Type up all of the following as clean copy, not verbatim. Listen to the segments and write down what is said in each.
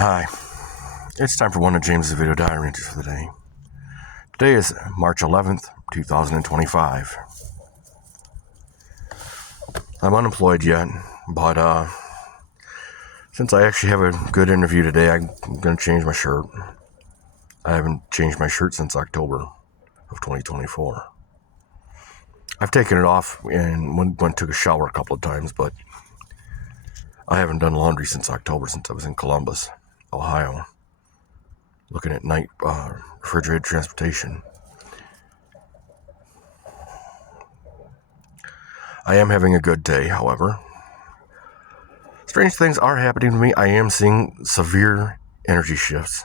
Hi, it's time for one of James's video diary entries for the day. Today is March 11th, 2025. I'm unemployed yet, but since I actually have a good interview today, I'm going to change my shirt. I haven't changed my shirt since October of 2024. I've taken it off and took a shower a couple of times, but I haven't done laundry since October, since I was in Columbus, Ohio, looking at night refrigerated transportation. I am having a good day, however. Strange things are happening to me. I am seeing severe energy shifts.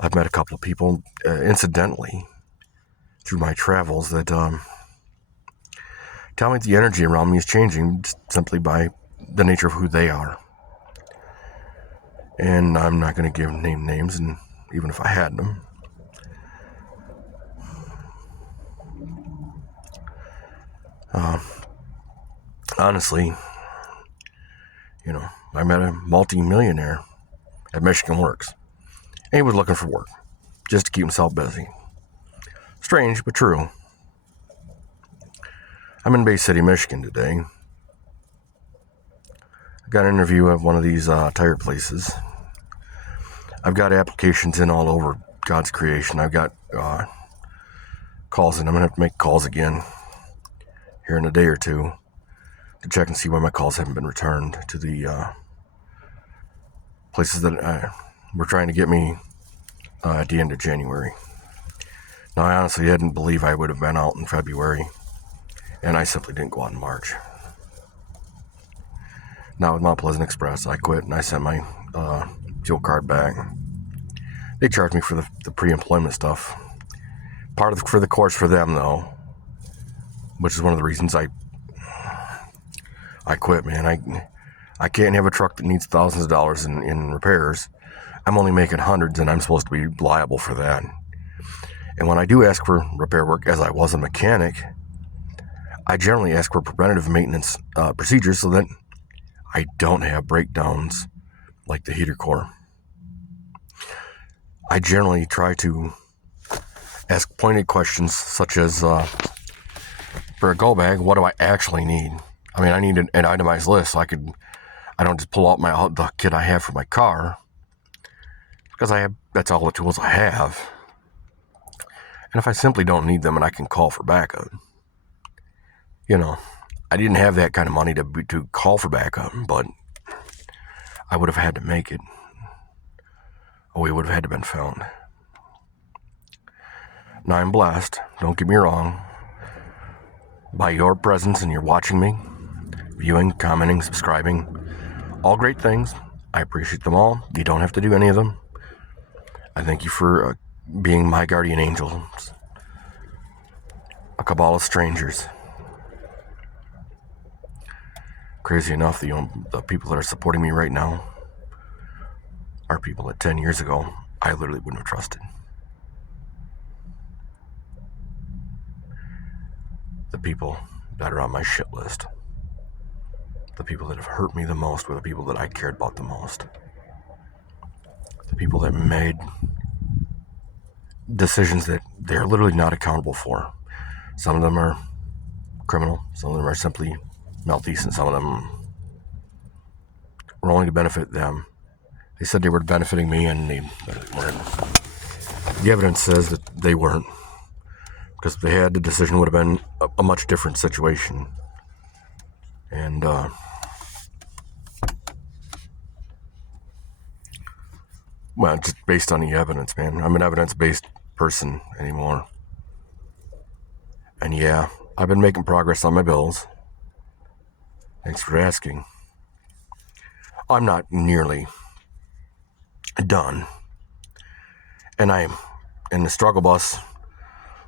I've met a couple of people, incidentally, through my travels that tell me the energy around me is changing simply by the nature of who they are. And I'm not going to name names, and even if I had them. Honestly, I met a multi-millionaire at Michigan Works. And he was looking for work, just to keep himself busy. Strange, but true. I'm in Bay City, Michigan today. I got an interview at one of these tire places. I've got applications in all over God's creation. I've got calls in. I'm going to have to make calls again here in a day or two to check and see why my calls haven't been returned to the places that were trying to get me at the end of January. Now, I honestly didn't believe I would have been out in February, and I simply didn't go out in March. Now, with Mount Pleasant Express, I quit and I sent my fuel card back. They charged me for the pre-employment stuff. For the course for them, though, which is one of the reasons I quit, man. I can't have a truck that needs thousands of dollars in repairs. I'm only making hundreds, and I'm supposed to be liable for that. And when I do ask for repair work, as I was a mechanic, I generally ask for preventative maintenance procedures so that I don't have breakdowns like the heater core. I generally try to ask pointed questions such as, for a go bag, what do I actually need? I mean, I need an itemized list so I don't just pull out the kit I have for my car, because that's all the tools I have. And if I simply don't need them and I can call for backup, I didn't have that kind of money to call for backup, but I would have had to make it. We would have had to been found. Now, I'm blessed, don't get me wrong, by your presence, and you're watching me, viewing, commenting, subscribing. All great things. I appreciate them all. You don't have to do any of them. I thank you for being my guardian angels. A cabal of strangers. Crazy enough, the people that are supporting me right now are people that 10 years ago I literally wouldn't have trusted. The people that are on my shit list, the people that have hurt me the most, were the people that I cared about the most. The people that made decisions that they're literally not accountable for. Some of them are criminal, some of them are simply malfeasant, some of them were only to benefit them. They said they were benefiting me, and they weren't. The evidence says that they weren't, because if they had, the decision would have been a much different situation. And well, just based on the evidence, man. I'm an evidence-based person anymore. And yeah, I've been making progress on my bills. Thanks for asking. I'm not nearly done. And I'm in the struggle bus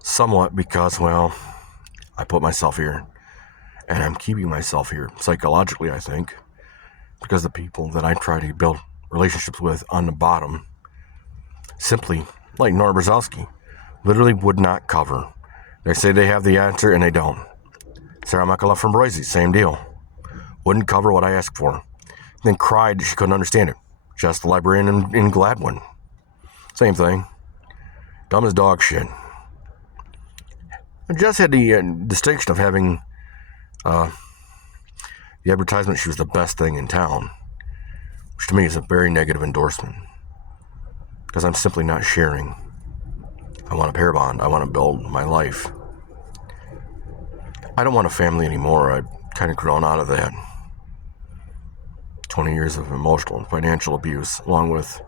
somewhat because, well, I put myself here. And I'm keeping myself here psychologically, I think, because the people that I try to build relationships with on the bottom, simply, like Nora Brzezowski, literally would not cover. They say they have the answer, and they don't. Sarah McAuliffe from Boise, same deal. Wouldn't cover what I asked for. Then cried she couldn't understand it. Just the librarian in Gladwin. Same thing. Dumb as dog shit. And Jess had the distinction of having the advertisement she was the best thing in town, which to me is a very negative endorsement, because I'm simply not sharing. I want a pair bond. I want to build my life. I don't want a family anymore. I've kind of grown out of that. 20 years of emotional and financial abuse, along with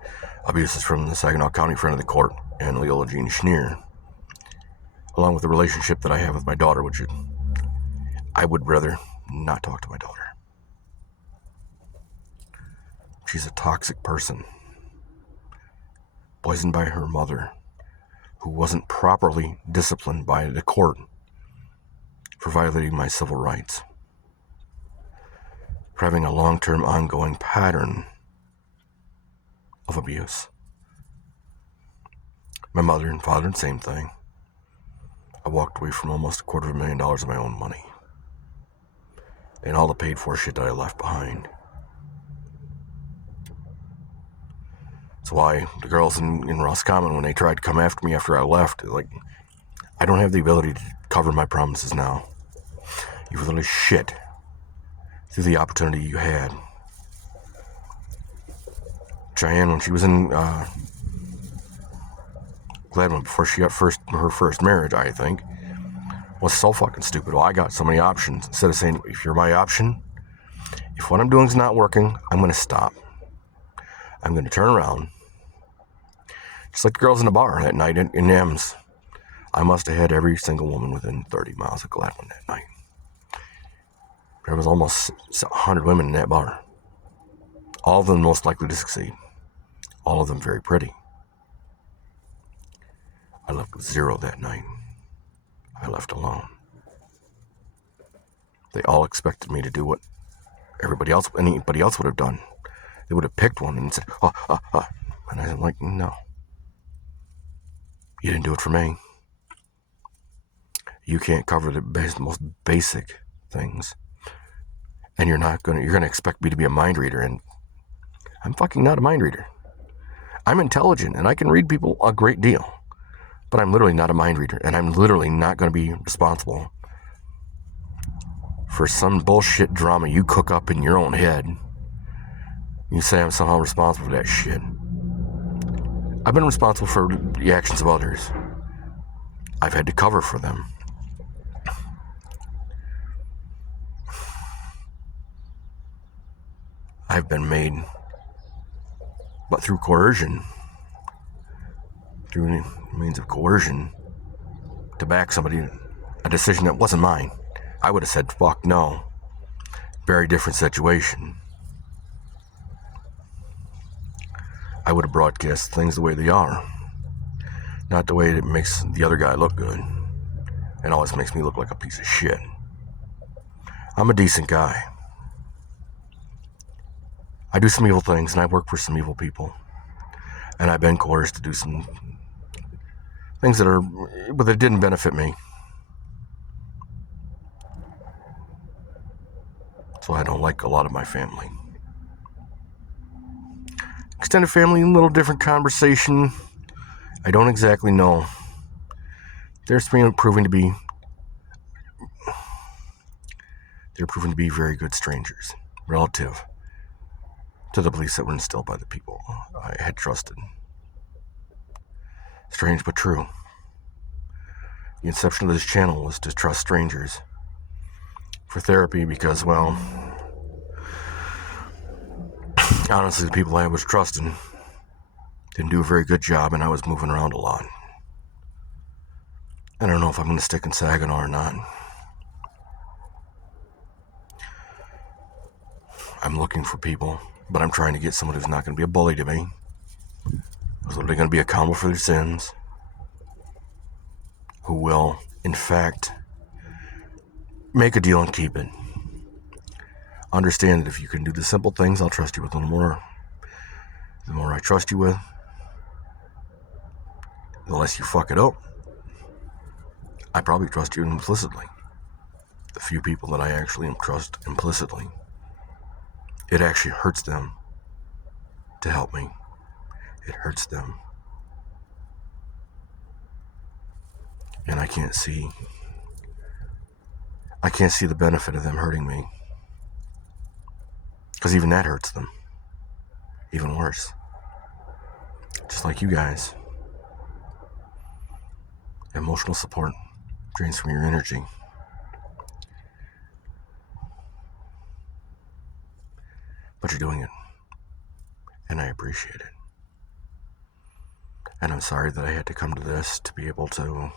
abuses from the Saginaw County friend of the court and Leola Jean Schneer, along with the relationship that I have with my daughter, which I would rather not talk to my daughter. She's a toxic person, poisoned by her mother, who wasn't properly disciplined by the court for violating my civil rights, for having a long-term ongoing pattern of abuse. My mother and father, same thing. I walked away from almost $250,000 of my own money and all the paid-for shit that I left behind. That's why the girls in Roscommon, when they tried to come after me after I left, like, I don't have the ability to cover my promises now. You literally shit through the opportunity you had. Cheyenne, when she was in Gladwin before she got her first marriage, I think, was so fucking stupid. Well, I got so many options. Instead of saying, if you're my option, if what I'm doing is not working, I'm going to stop. I'm going to turn around. Just like the girls in the bar that night in Ems. I must have had every single woman within 30 miles of Gladwin that night. There was almost 100 women in that bar. All of them most likely to succeed. All of them very pretty. I left with 0 that night. I left alone. They all expected me to do what anybody else would have done. They would have picked one and said, and I'm like, no. You didn't do it for me. You can't cover the most basic things. And you're gonna expect me to be a mind reader, and I'm fucking not a mind reader. I'm intelligent and I can read people a great deal, but I'm literally not a mind reader, and I'm literally not gonna be responsible for some bullshit drama you cook up in your own head. You say I'm somehow responsible for that shit. I've been responsible for the actions of others. I've had to cover for them. I've been made, but through coercion, through means of coercion, to back somebody, a decision that wasn't mine. I would have said, fuck no. Very different situation. I would have broadcast things the way they are, not the way it makes the other guy look good. It always makes me look like a piece of shit. I'm a decent guy. I do some evil things, and I work for some evil people. And I've been coerced to do some things but that didn't benefit me. So I don't like a lot of my family. Extended family, a little different conversation. I don't exactly know. They're proving to be very good strangers, relative to the beliefs that were instilled by the people I had trusted. Strange but true. The inception of this channel was to trust strangers for therapy because, well, honestly, the people I was trusting didn't do a very good job, and I was moving around a lot. I don't know if I'm going to stick in Saginaw or not. I'm looking for people, but I'm trying to get someone who's not going to be a bully to me, who's literally going to be accountable for their sins, who will, in fact, make a deal and keep it. Understand that if you can do the simple things, I'll trust you with a little more. The more I trust you with, the less you fuck it up. I probably trust you implicitly. The few people that I actually trust implicitly, it actually hurts them to help me. It hurts them. And I can't see the benefit of them hurting me. Because even that hurts them. Even worse. Just like you guys. Emotional support drains from your energy. But you're doing it. And I appreciate it. And I'm sorry that I had to come to this to be able to,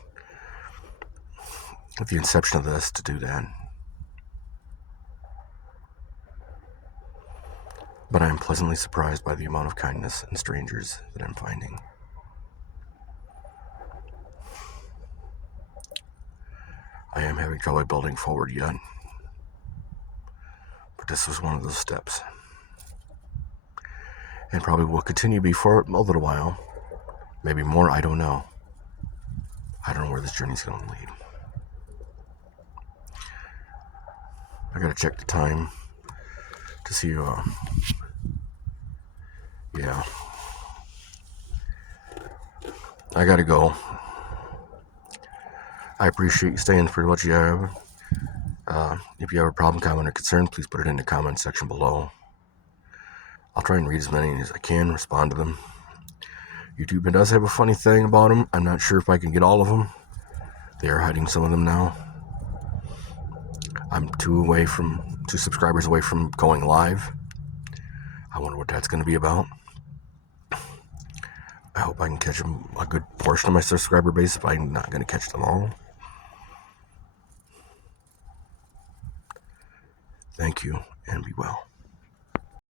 at the inception of this, to do that. But I am pleasantly surprised by the amount of kindness in strangers that I'm finding. I am having trouble building forward yet. But this was one of those steps. And probably will continue to be for a little while. Maybe more, I don't know. I don't know where this journey's going to lead. I gotta check the time to see, yeah. I gotta go. I appreciate you staying for what you have. If you have a problem, comment, or concern, please put it in the comment section below. I'll try and read as many as I can, respond to them. YouTube does have a funny thing about them. I'm not sure if I can get all of them. They are hiding some of them now. I'm two subscribers away from going live. I wonder what that's going to be about. I hope I can catch a good portion of my subscriber base if I'm not going to catch them all. Thank you, and be well.